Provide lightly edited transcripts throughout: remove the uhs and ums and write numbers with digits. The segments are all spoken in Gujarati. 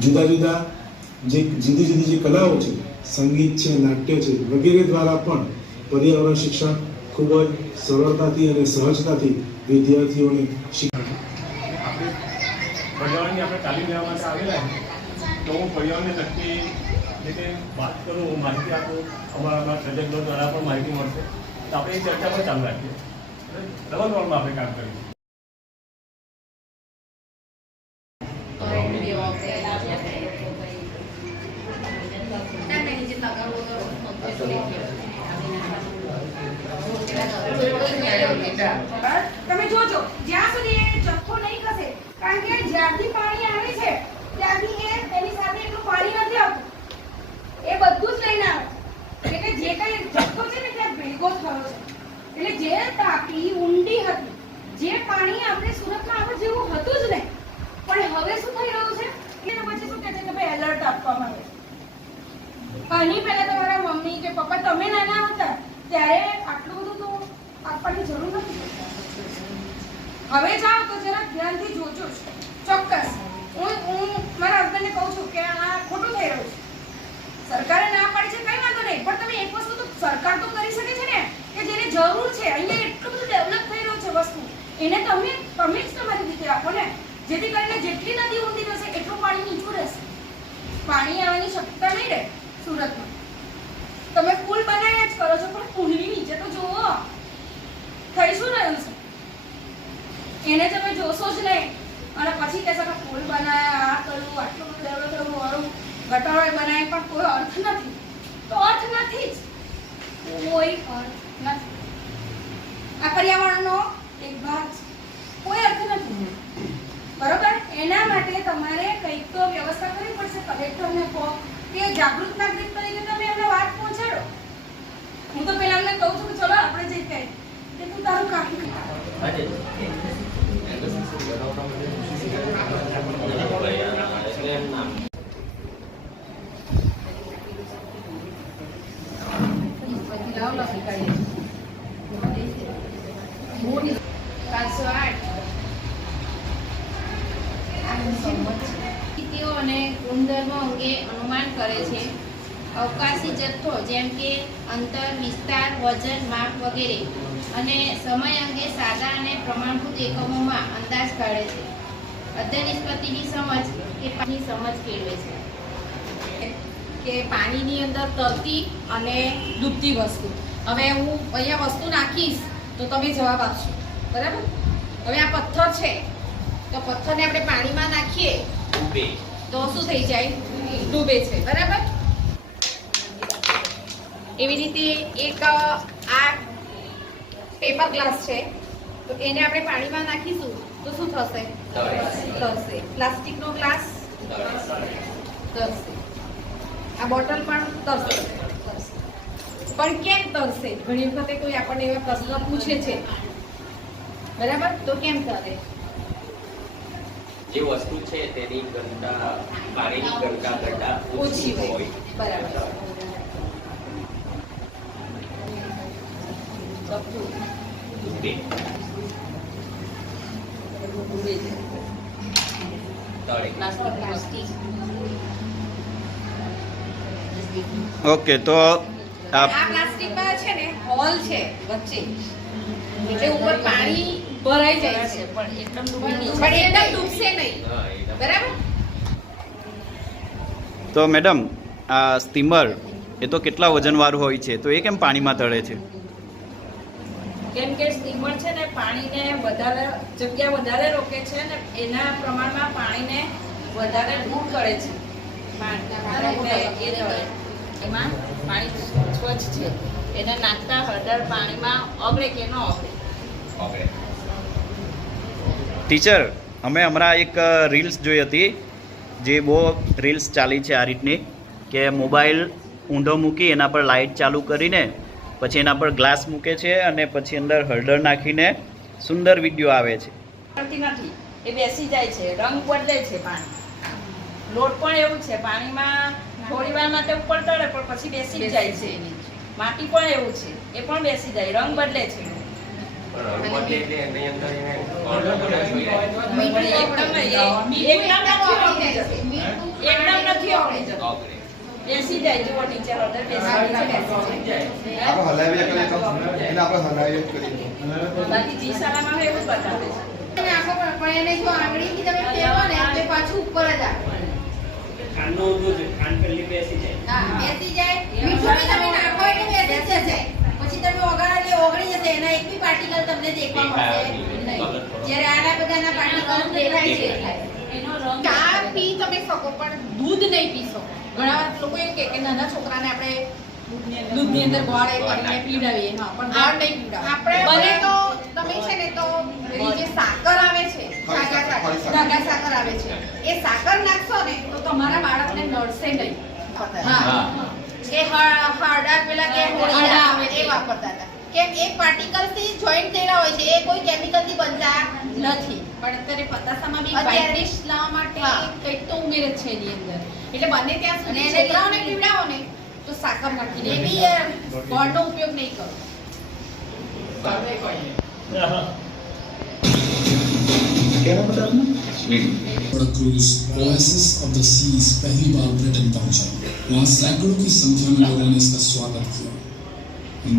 જુદા જુદા જે જુદી જુદી જે કલાઓ છે, સંગીત છે, નાટ્ય છે વગેરે દ્વારા પણ પર્યાવરણ શિક્ષણ ખૂબ જ સરળતાથી અને સહજતાથી વિદ્યાર્થીઓને પર્યાવરણની આપણે તાલીમ લેવા માટે આવેલા છે, તો હું પર્યાવરણને લગતી રીતે વાત કરું, હું માહિતી આપું, અમારા તજજ્ઞો દ્વારા પણ માહિતી મળશે, તો આપણે એ ચર્ચા પર ચાલુ રાખીએ. ડબલ રોલમાં આપણે કામ કરીએ. તમે જોજો જ્યાં સુધી એ જથ્થો નહીં ખસે, કારણ કે જ્યારથી પાણી આવે છે ત્યારથી એની સાથે એટલું પાણી નથી આવતું, એ બધું જ લઈને આવે. એટલે જે કઈ જથ્થો છે ને ત્યાં ભેગો થયો છે. એટલે જે ટાંકી ઊંડી હતી, જે પાણી આપણે સુરતમાં આપણે જેવું હતું જ નહીં, પણ હવે શું થઈ રહ્યું છે એના પછી શું કહે છે કે ભાઈ એલર્ટ આપવામાં આવે. આની પહેલા તમારા મમ્મી કે પપ્પા તમે નાના હતા ત્યારે આટલું બધું તો આપવાની જરૂર નથી. હવે જાઓ તો જરા ધ્યાનથી જોજો. ચોક્કસ હું મારા હસબન્ડને કહું છું કે આ ખોટું થઈ રહ્યું છે. સરકારે ના પાડી છે કઈ વાંધો નહીં, પણ તમે એક વસ્તુ તો સરકાર તો કરી શકે છે ને કે જેને જરૂર છે. અહીંયા એટલું બધું ડેવલપ થઈ રહ્યું છે વસ્તુ, એને તમે જ તમારી રીતે રાખો ને, જેથી કરીને જેટલી નદી ઊંડી થશે એટલું પાણી નીચું રહેશે. પાણી આવવાની શક્યતા નહીં રહે સુરતમાં. તમે પુલ બનાવ્યા જ કરો છો, પણ પુલની નીચે તો જુઓ થઈ શું રહ્યું છે. એને તમે જોશો જ નહીં અને પછી કહેશો કે પુલ બનાવ્યા, આ કર્યું, આટલું બધું ડેવલપ કરવું, મારું ગટારો બનાવી, પણ કોઈ અર્થ નથી. તો અર્થ નથી જ, કોઈ અર્થ નથી. આ પર્યાવરણનો એક ભાગ છે, કોઈ અર્થ નથી. બરોબર? એના માટે તમારે કંઈક તો વ્યવસ્થા કરવી પડશે. કલેક્ટરને કહો કે જાગૃત નાગરિક તરીકે તમે એમને વાત પહોંચાડો. હું તો પેલા એમને કહું છું કે ચલો આપણે જઈ કહીએ કે તું તારું કામ કર. અને ગુણધર્મો અંગે અનુમાન કરે છે. અવકાશી જથ્થો જેમ કે અંતર, વિસ્તાર, વજન, માપ વગેરે અને સમય અંગે સાદા અને પ્રમાણભૂત એકમોમાં અંદાજ કાઢે છે. અધ્યયન નિષ્પત્તિની સમજ કે પાણીની સમજ કેળવે છે કે પાણીની અંદર તરતી અને ડૂબતી વસ્તુ. હવે હું અહીંયા વસ્તુ નાખીશ તો તમે જવાબ આપશો, બરાબર? હવે આ પથ્થર છે તો પથ્થરને આપણે પાણીમાં નાખીએ તો શું થઈ જાય? ડૂબે છે, બરાબર? એવી રીતે એક આ પેપર ગ્લાસ છે તો એને આપણે પાણીમાં નાખીશું તો શું થશે? તરશે. પ્લાસ્ટિકનો ગ્લાસ તરશે. આ બોટલ પણ તરશે. પણ કેમ તરશે? ઘણી વખતે કોઈ આપણને એવા પ્રશ્ન પૂછે છે, બરાબર? તો કેમ તરે? જે વસ્તુ છે તેની ઘનતા પાણીની ઘનતા કરતા ઓછી હોય, બરાબર? ઓકે, તો આ પ્લાસ્ટિકમાં છે ને હોલ છે વચ્ચે, એટલે ઉપર પાણી ભરાઈ જાય છે પણ એકદમ ડૂબશે નહીં, બરાબર? તો મેડમ, આ સ્ટીમર એ તો કેટલા વજનવાળું હોય છે, તો એ કેમ પાણીમાં તળે છે? કેમ કે સ્ટીમર છે ને પાણીને વધારે જગ્યા વધારે રોકે છે ને એના પ્રમાણમાં પાણીને વધારે દૂર કરે છે. એમાં પાણી સ્વચ્છ છે, એને નાખતા હળદર પાણીમાં ઓગળે કે ન ઓગળે? ટીચર, અમે હમણાં એક રીલ્સ જોઈ હતી, જે બહુ રીલ્સ ચાલી છે આ રીતની કે મોબાઈલ ઊંધો મૂકી એના પર લાઇટ ચાલુ કરીને પછી એના પર ગ્લાસ મૂકે છે અને પછી અંદર હળદર નાખીને સુંદર વિડીયો આવે છે. નથી, એ બેસી જાય છે, રંગ બદલે છે. પાણી લોટ પણ એવું છે, પાણીમાં થોડી વાર માટે ઉપર તળે પણ પછી બેસી જ જાય છે. માટી પણ એવું છે, એ પણ બેસી જાય, રંગ બદલે છે. એકદમ જાય જો નીચે હળદર બેસી જાય આપણે હલાવ્યા કરીએ તો એને આપણે હલાવ્યા કરીએ બાકી જી શાળામાં એવું જ બતાવે છે તમે આખો પણ એને જો આંગળીથી તમે ફેરવો ને તો એ પાછું ઉપર જ આવે. ખાંડનો દૂધ ખાંડ પેલી બેસી જાય. હા, બેસી જાય. મીઠું બી તમે નાખો એટલે બેસી જ જશે. પછી તમે ઓગાળો એટલે ઓગળી જશે. એના એક બી પાર્ટિકલ તમને દેખવા મળશે નહીં. જ્યારે આના બધાના પાર્ટિકલ દેખાય છે. એનો રંગ ચા પી તમે શકો પણ દૂધ નહીં પી શકો. ઘણા વાર લોકો એવું કે નાના છોકરાને આપણે દૂધની અંદર ગોળ એ કરીને પીવડાવીએ. હા, પણ ગોળ નહીં પીવડાવો. બને તો તમે છે ને તો એની જે સાકર આવે છે, ધાગા સાકર આવે છે, એ સાકર નાખશો ને તો તમારા બાળકને નડશે નહીં. હા, કે હાડા પેલા કે હોળીડા આવે એ વાપરતા હતા. કેમ એ પાર્ટિકલ્સ થી જોઈન્ટ થયેલા હોય છે. એ કોઈ કેમિકલ થી બનતા નથી. પણ અત્યારે પતાસામાં બી અત્યારે- વાઇટનેસ લાવવા માટે હા. કંઈક તો ઉમેરે જ છે એની અંદર. એટલે બને ત્યાં અને સુધી એને છોકરાઓને પીવડાવો ને તો સાકર એ નાખીને બી ગોળનો ઉપયોગ નહીં કરો. बड़ा cruise oasis of the seas पहली बार ब्रिटेन पहुंचा। वहां सैकड़ों की संख्या में लोगों ने इसका स्वागत किया।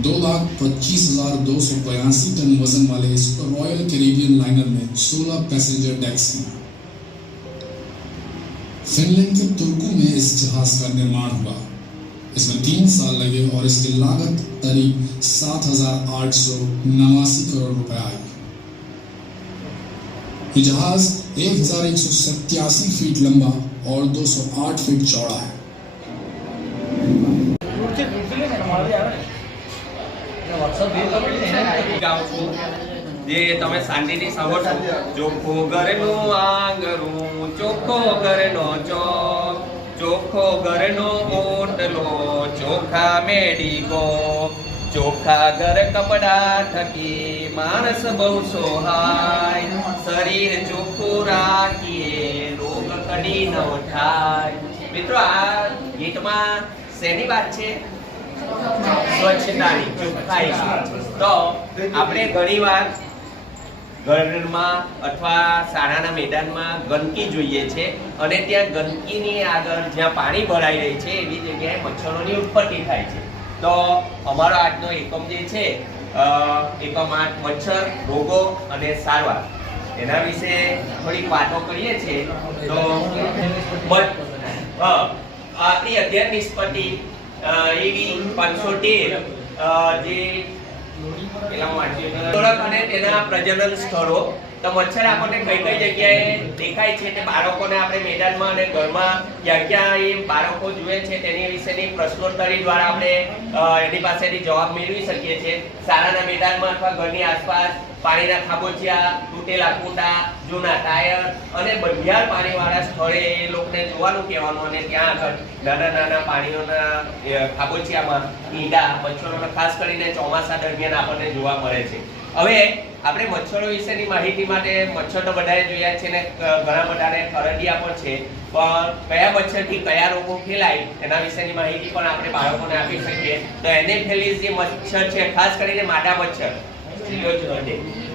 2,25,282 टन वजन वाले इस रॉयल कैरिबियन लाइनर में 16 पैसेंजर डेक्स हैं। फिनलैंड के तुर्कू में इस जहाज का निर्माण हुआ। इसमें 3 साल लगे और इसकी लागत करीब 7,889 करोड़ रुपए आई। ये जहाज 1,187 फीट लंबा और 208 फीट चौड़ा है। ગાઉં છું જે તમે શાંતિથી સાંભળો ચોખ્ખો ઘરનું આંગણું ચોખ્ખો ઘરનો ચોક ચોખ્ખો ઘરનો ઓટલો ચોખા મેડીગો ચોખ્ખા ઘર કપડા થકી માણસ બહુ સોહાય શરીર ચોખ્ખું રાખીએ રોગ કદી ન થાય. મિત્રો આ ગીતમાં શેની વાત છે? સ્વચ્છતાની, ચોખ્ખાઈ. તો આપણે ઘણીવાર ઘરમાં અથવા શાળાના મેદાનમાં ગંદકી જોઈએ છે અને ત્યાં ગંદકીની આગળ જ્યાં પાણી ભરાઈ રહી છે એવી જગ્યાએ મચ્છરોની ઉત્પત્તિ થાય છે. તો અમારો આજનો એકમ જે છે એકમ 8 મચ્છર રોગો અને સારવાર એના વિશે થોડીક વાતો કરીએ છીએ. તો આપણી અધ્યયન નિષ્પત્તિ એવી 513 જે ઓળખ અને તેના પ્રજનન સ્થળો. તો મચ્છર આપણને કઈ કઈ જગ્યાએ દેખાય છે તે બાળકોને આપણે મેદાનમાં અને ઘરમાં ક્યાં ક્યાં એ બાળકો જુએ છે તેની વિશેની પ્રશ્નોત્તરી દ્વારા આપણે એની પાસેથી જવાબ મેળવી શકીએ છીએ. શાળાના મેદાનમાં અથવા ઘરની આસપાસ પાણીના ખાબોચિયા, તૂટેલા કુંડા, જૂના ટાયર અને બંધિયાર પાણીવાળા સ્થળે એ લોકોને જોવાનું કહેવાનું અને ત્યાં આગળ નાના નાના પાણીઓના ખાબોચિયામાં ઈંડા મચ્છરોને ખાસ કરીને ચોમાસા દરમિયાન આપણને જોવા મળે છે. હવે આપણે મચ્છરો વિશેની માહિતી માટે મચ્છર તો બધાએ જોયા છે ને ઘણા બધાને કરડિયા પણ છે, પણ કયા મચ્છરથી કયા રોગો ફેલાય એના વિશેની માહિતી પણ આપણે બાળકોને આપી શકીએ. તો એનેફેલિસ જે મચ્છર છે, ખાસ કરીને માદા મચ્છર,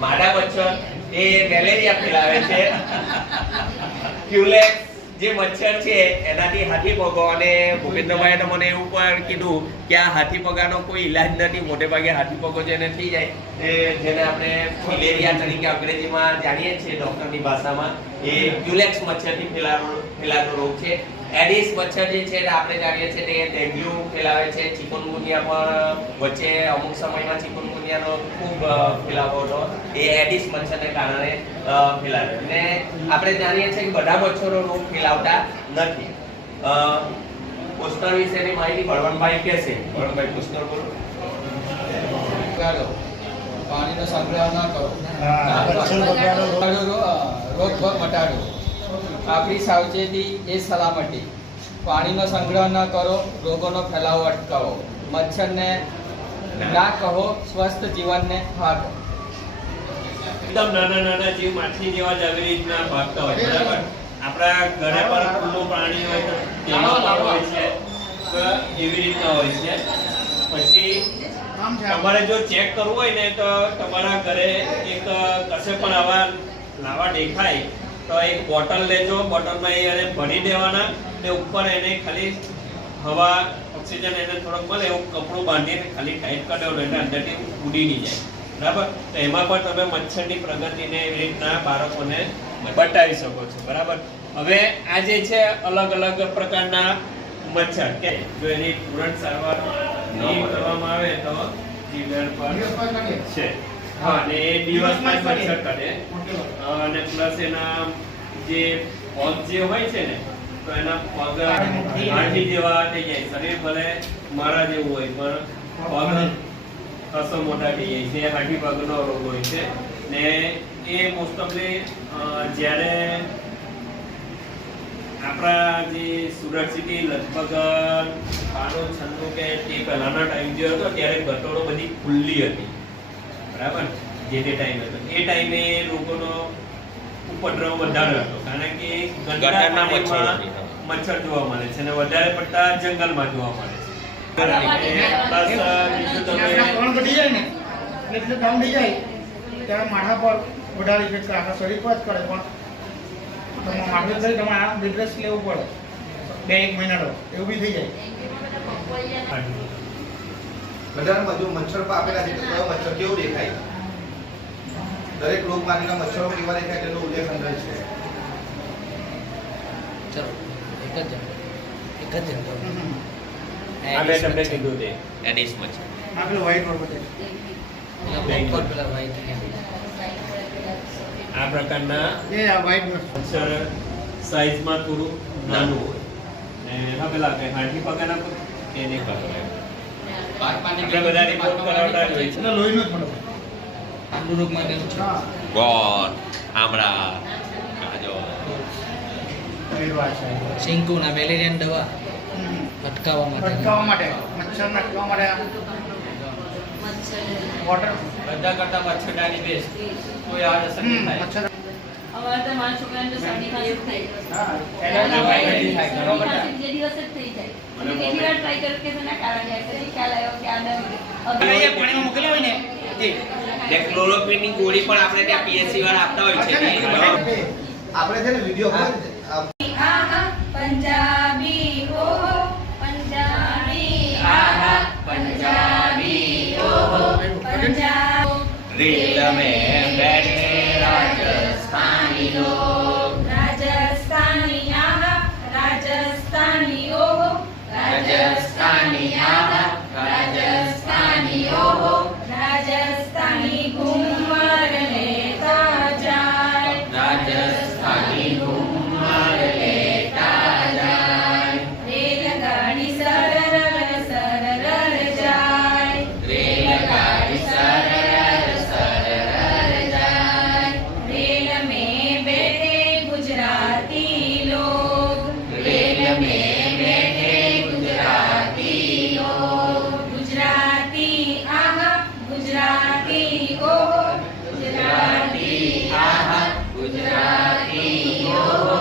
માદા મચ્છર એ મેલેરિયા ફેલાવે છે. ક્યુલેક્સ જે મચ્છર છે એનાથી હાથી પગો, અને ભૂપેન્દ્રભાઈએ તો મને એવું પણ કીધું કે આ હાથી પગાનો કોઈ ઈલાજ નથી. મોટે ભાગે હાથી પગો જેને થઈ જાય જેને આપણે ફિલેરિયા તરીકે અંગ્રેજીમાં જાણીએ છીએ ડોક્ટરની ભાષામાં, એ ક્યુલેક્સ મચ્છરથી ફેલાતો રોગ છે. એડિસ મચ્છર જે છે આપણે જાણીએ છીએ તે ડેન્ગ્યુ ફેલાવે છે. ચિકનગુનિયા પણ વચ્ચે અમુક સમયમાં ચિકનગુનિયાનો ખૂબ ફેલાવો હતો, એ એડિસ મચ્છરને કારણે ફેલાવે. અને આપણે જાણીએ છીએ કે બધા મચ્છરો રોગ ફેલાવતા નથી. પોસ્ટર વિશેની માહિતી ભરવાનભાઈ કહેશે. ભરવાનભાઈ પોસ્ટર બોલો. પાણીનો સંગ્રહ ના કરો, રોગ મટાડો. આપણી સાવચેતી એ સલામતી. પાણીનો સંગ્રહ ન કરો, રોગોનો ફેલાવો અટકાવો. મચ્છરને ના કહો, સ્વસ્થ જીવનને હા કહો. એકદમ નાના નાના જીવ માછલી જેવા જ આવી રીતના ભાગતા હોય, બરાબર? આપણા ઘરે પણ ખુલ્લું પ્રાણી હોય તો તેમાં પણ હોય છે, તો એવી રીતના હોય છે. પછી તમારે જો ચેક કરવું હોય ને તો તમારા ઘરે એક કશે પણ આવા લાવા દેખાય તો એક બોટલ લેજો, બોટલમાં એને ભરી દેવાના, ને ઉપર એને ખાલી હવા ઓક્સિજન એને થોડોક મળે એવું કપડું બાંધીને ખાલી ટાઈટ કરી દેવાનું એટલે અંદરથી ઉડી નહીં જાય. બરાબર? તો એમાં પણ તમે મચ્છરની પ્રગતિને એવી રીતના બાળકોને બતાવી શકો છો. બરાબર? હવે આ જે છે અલગ અલગ પ્રકારના મચ્છર કે જો એની તુરંત સારવાર નહીં કરવામાં આવે તો જીવન પર છે. હા, અને એ દિવસમાં જ મચ્છર કાઢે અને પ્લસ એના જે પગ જે હોય છે ને તો એના પગ હાથી જેવા થઈ જાય. શરીર ભલે મારા જેવું હોય પણ પગ ખાસો મોટા થઈ જાય છે. હાથી પગનો રોગ હોય છે ને એ મોસ્ટ ઓફલી જ્યારે આપણા જે સુરત સિટી લગભગ 96 કે તે પહેલાના ટાઈમ જે હતો ત્યારે ગટરો બધી ખુલ્લી હતી. બરાબર? જે તે ટાઈમ હતો એ ટાઈમે રોગોનો ઉપદ્રવ વધારે હતો કારણ કે ગટરના મચ્છર જોવા મળે છે અને વધારે પડતા જંગલમાં જોવા મળે છે. ઘટી જાય ને એટલે ડાઉન થઈ જાય ત્યારે માથા પર વધારે ઇફેક્ટ કરે, આખા શરીર પર જ કરે પણ માથું કરી તમારે આ બેડ રેસ્ટ લેવું પડે 2-1 મહિનાનો એવું બી થઈ જાય. બધાના બાજુ મચ્છર પર આપેલા છે કે કયો મચ્છર કેવું દેખાય, દરેક રોગમાંથી મચ્છરો કેવા દેખાય તેનો ઉલ્લેખ અંદર છે. ચલો એક જ આ મેં તમને કીધું તે એડિસ મચ્છર. આ પેલું વ્હાઈટ રોડ બતાવે આ પ્રકારના એ આ વ્હાઈટ મચ્છર સાઈઝમાં થોડું નાનું હોય ને હા પેલા કે હાથી પગાના કે નહીં પગાય. આપણે બધા રિપોર્ટ કરાવતા જ હોય છે. લોહીનો જ મળે આંબુ રોગ માટેનું છે. ગોળ, આમળા, કાજો. શિંકુના મેલેરિયાની દવા અટકાવવા માટે મચ્છરને અટકાવવા માટે વોટર બધા કરતા મચ્છરદાની બેસ્ટ કોઈ આડઅસર નહીં થાય. મચ્છર અમારે તો મારા છોકરાને તો શરદી ખાંસી થાય. બરોબર છે. જે દિવસ જ થઈ જાય. અને બીજી વાર ટ્રાય કર્યું કે તેના કારણે પછી ખ્યાલ આવ્યો કે આ પાણીમાં મૂકેલા હોય ને ને ક્લોરોક્વિનની ગોળી પણ આપણે ત્યાં પીએચસી વાળા આપતા હોય છે. આપણે છે ને વિડીયો પંજાબી ઓહો પંજાબી આહા પંજાબી ઓહો પંજાબ રીલ में बैठे राजस्थानी लोग રાજસ્થાની આહા રાજસ્થાની ઓહો રાજસ્થાની આહા રાજસ્થાની ઓહો રાજસ્થાની ઘૂમર લેતા જાય રાજસ્થાની ઘૂમર લેતા જાય રેલગાડી સરર સરર જાય રેલગાડી સરર સરર જાય रेल में बैठे गुजराती लोग रेल में बैठे गुजराती लोग गुजराती आहा गुजराती ओहो गुजराती आहा गुजराती ओहो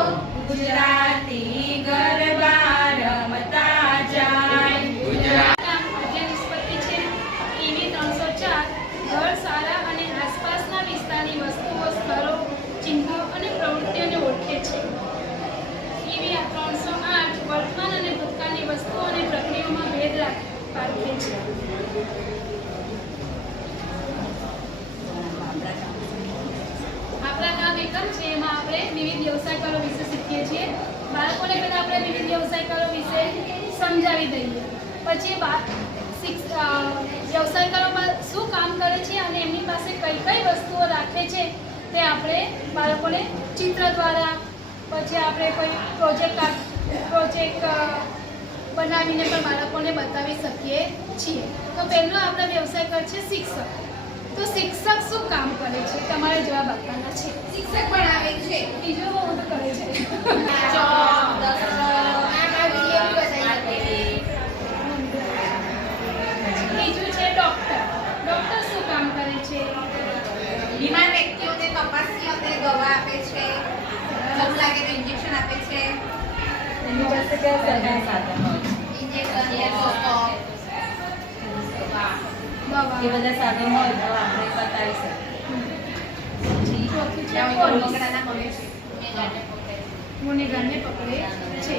गुजराती गरबा रमता જાય गुजरात જે નિષ્પત્તિ છે ઈવી 304 ઘર શાળા અને આસપાસના વિસ્તારની વસ્તુઓ સ્થળો ચિહ્નો અને પ્રવૃત્તિઓને ઓળખે છે. ઈવી 308 વર્તમાન અને ભૂતકાળની વસ્તુઓ અને પ્રક્રિયાઓમાં ભેદ પારખે છે. આપણા ગામ એકમ છે એમાં આપણે વિવિધ વ્યવસાયકારો વિશે શીખીએ છીએ. બાળકોને પહેલા આપણે વિવિધ વ્યવસાયકારો વિશે સમજાવી દઈએ, પછી વ્યવસાયકારો શું કામ કરે છે અને એમની પાસે કઈ કઈ વસ્તુઓ રાખે છે તે આપણે બાળકોને ચિત્ર દ્વારા, પછી આપણે કોઈ પ્રોજેક્ટ બનાવીને પણ બાળકોને બતાવી શકીએ છીએ. તો પહેલો આપણો વ્યવસાયકાર છે શિક્ષક. તો શિક્ષક શું કામ કરે છે તમારે જવાબ આપવાના છે. શિક્ષક પણ આવે છે બીજો હું તો કરે છે બીજું છે ડોક્ટર. ડોક્ટર શું કામ કરે છે. બીમાર વ્યક્તિઓને તપાસી અને દવા આપે છે, જરૂર લાગે તો ઇન્જેક્શન આપે છે. એની પાસે કયા સાધનો ઇન્જેક્શન એ બધા સાધનો હોય તો આપણે બતાવી શકીએ. ચોથું છે પોલીસ. ગુનેગારને પકડે છે. ગુનેગારને પકડે છે.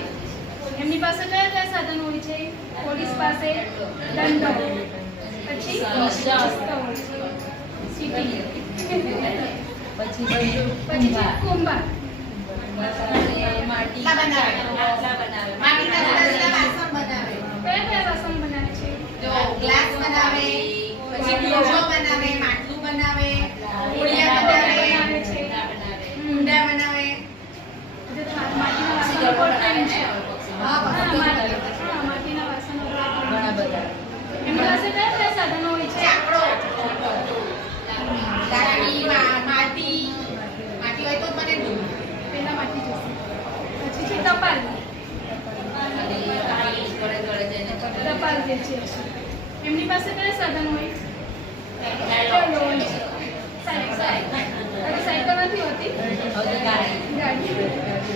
એમની પાસે કયા કયા સાધનો હોય છે, પોલીસ પાસે દંડો, પછી સિટી, પછી છે કુંભાર, કયા વાસણ બનાવે છે? ગ્લાસ બનાવે, પછી લોચો બનાવે, માટલું બનાવે, ઓળિયા બનાવે, ઊંડા બનાવે. માટીના વાસણો પણ trend છે. હા, માટીના વાસણો ઘણા બધા. એમની પાસે કયા કયા સાધનો હોય છે? ચાકડો, લાકડી, માટી હોય તો જ બને ને. પેલા માટી જશે, પછી છે ટપાલ, ટપાલ જે છે એમની પાસે કયા સાધનો હોય? સાયકલ નથી હોતી, ગાડી,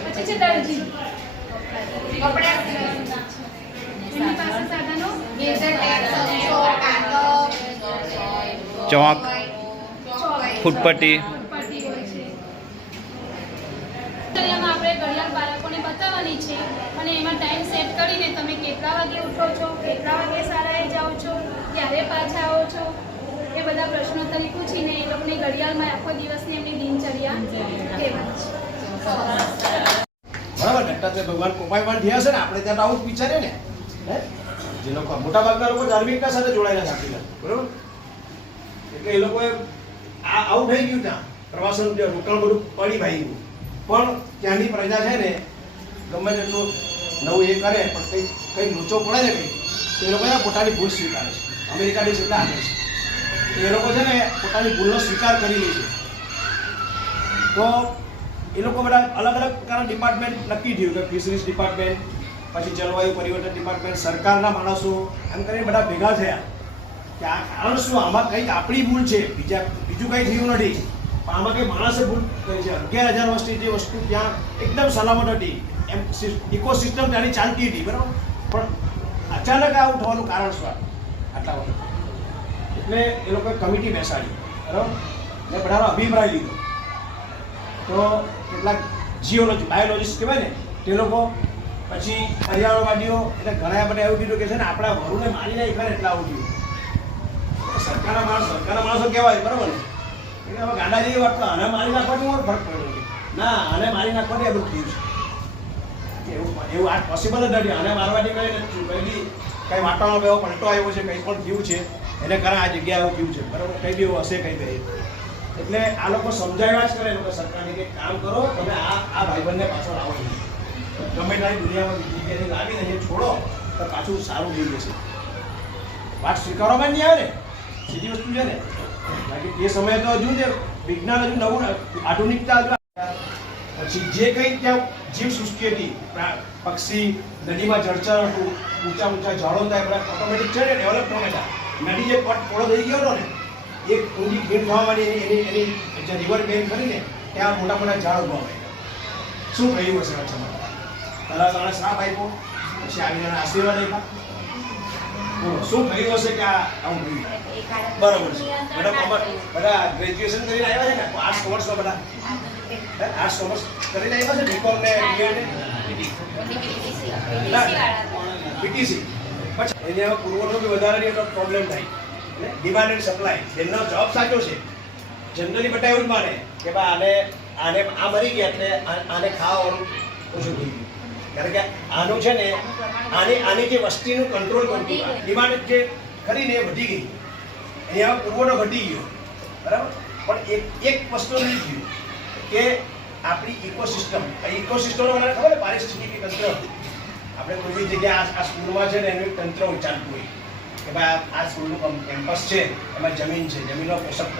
પછી છે દરજી, કપડા એમની પાસે સાધનો ગેઝર ટેપ, સંચો, કાંતો, ચોક, ચોક, ફૂટપટ્ટી. પાર્ટી હોય છે. અહીંયા આપણે ઘડિયાળ બાળકોને બતાવવાની છે અને એમાં ટાઈમ સેટ કરીને તમે કેટલા વાગે ઉઠો છો, કેટલા વાગે શાળાએ જાઓ છો, ક્યારે પાછા આવો છો, એ બધા પ્રશ્નોત્તરી પૂછીને એ લોકોની ઘડિયાળમાં આખો દિવસની એમની દિનચર્યા કહેવાની છે. બરાબર ને? એટલે ભગવાન કોપાયમાન થયા છે ને, આપણે ત્યાં આવું જ વિચારીએ ને. હે, જે લોકો મોટાભાગના લોકો ધાર્મિકતા સાથે જોડાયેલા છે, બરાબર, એટલે એ લોકોએ આવું થઈ ગયું ત્યાં પ્રવાસન રોકાણ બધું પડી ભાઈ ગયું. પણ ત્યાંની પ્રજા છે ને, ગમે તેટલું નવું એ કરે પણ કંઈ લોચો પડે ને કંઈ, તો એ લોકો પોતાની ભૂલ સ્વીકારે છે. અમેરિકા દેશ એટલા આગળ છે, એ લોકો છે ને પોતાની ભૂલનો સ્વીકાર કરી લે છે. તો એ લોકો બધા અલગ અલગ પ્રકારના ડિપાર્ટમેન્ટ નક્કી થયું કે ફિશરીઝ ડિપાર્ટમેન્ટ, પછી જલવાયુ પરિવર્તન ડિપાર્ટમેન્ટ, સરકારના માણસો, એમ કરીને બધા ભેગા થયા કે આ કારણ શું, આમાં કંઈક આપણી ભૂલ છે, બીજું કંઈ થયું નથી, પણ આમાં કંઈ માણસે ભૂલ કરી છે. 11,000 વર્ષથી જે વસ્તુ ત્યાં એકદમ સલામત હતી, એમ ઇકોસિસ્ટમ ત્યાંની ચાલતી હતી, બરાબર, પણ અચાનક આવું થવાનું કારણ શું આટલા વખત? એટલે એ લોકોએ કમિટી બેસાડી, બરાબર, ને બધાનો અભિપ્રાય લીધો. તો કેટલાક જીઓલોજી, બાયોલોજીસ્ટ કહેવાય ને, તે લોકો, પછી પર્યાવરણવાદીઓ, એટલે ઘણા બધા એવું કીધું કે છે ને આપણા વરુને મારી નાખ્યા ને એટલે આવું થયું. સરકારના માણસો કહેવાય, બરાબર ને, એટલે હવે ગાંડા જેવી વાત, આને મારી નાખવાથી ફરક પડ્યો છે ના, આને મારી નાખવાથી આ બધું થયું છે. એવું આ પોસિબલ જ નથી. આને મારવાથી કંઈ નથી થયું, કંઈ કંઈ વાતાવરણ એવો પલટો આવ્યો છે, કંઈ પણ થયું છે એને કારણે આ જગ્યા એવું થયું છે, બરાબર, કંઈ બી એવું હશે કંઈ બી. એટલે આ લોકો સમજાવ્યા જ કરે લોકો સરકારને કે કામ કરો, તમે આ ભાઈબંધને પાછો લાવો નહીં, ગમે તારી દુનિયામાં જગ્યાથી લાવીને અહીંયા છોડો તો પાછું સારું થઈ જશે. વાત સ્વીકારવામાં નહીં આવે ને, સીધી વસ્તુ છે ને. બાકી એ સમયે તો હજુ ને વિજ્ઞાન હજુ નવું, આધુનિકતા હજુ. પછી જે કંઈ ત્યાં જીવ સૃષ્ટિ હતી, પક્ષી, નદીમાં જળચર હતું, ઊંચા ઊંચા ઝાડો હતા, બધા ઓટોમેટિક છે ને ડેવલપ થવા માંડ્યા. નદી જે પટ પોળો થઈ ગયો હતો ને, એક ઊંડી ખીણ થવા માંડી, એની જે રિવર બેન કરીને ત્યાં મોટા મોટા ઝાડ ઉભા હોય. શું કહ્યું હશે વચ્ચેમાં? પહેલાં તમારે શ્રાપ આપ્યો, પછી આવીને આશીર્વાદ આપ્યા. બોલો શું કહ્યું હશે કે આવું થયું? બરોબર છે. બધા ગ્રેજ્યુએશન કરીને આવ્યા છે ને, આર્ટ્સ કોમર્સમાં બધા આર્ટ્સ કોમર્સ કરીને આવ્યા છે, બીકોમ ને પીટીસી. પછી એને હવે પુરવઠો બી વધારે નહીં તો પ્રોબ્લેમ થાય. ડિમાન્ડ એન્ડ સપ્લાય, એમનો જવાબ સાચો છે. જનરલી બધા એવું જ માને કે ભાઈ આને આ મરી ગયા એટલે આને ખાવાનું ઓછું થઈ ગયું, કારણ કે આનું છે ને આની જે વસ્તીનું કંટ્રોલ કરતું, ડિમાન્ડ જે કરીને એ વધી ગઈ, અહીંયા પુરવઠો ઘટી ગયો, બરાબર. પણ એક વસ્તુ નહીં થયું કે આપણી ઇકોસિસ્ટમ બધાને ખબર ને, પારિસ્થિતિકી તંત્ર. આપણે કોઈ બી જગ્યાએ આ સ્કૂલમાં છે ને એનું તંત્ર ચાલતું હોય કે ભાઈ આ સ્કૂલનું કેમ્પસ છે, એમાં જમીન છે, જમીનનો પોષક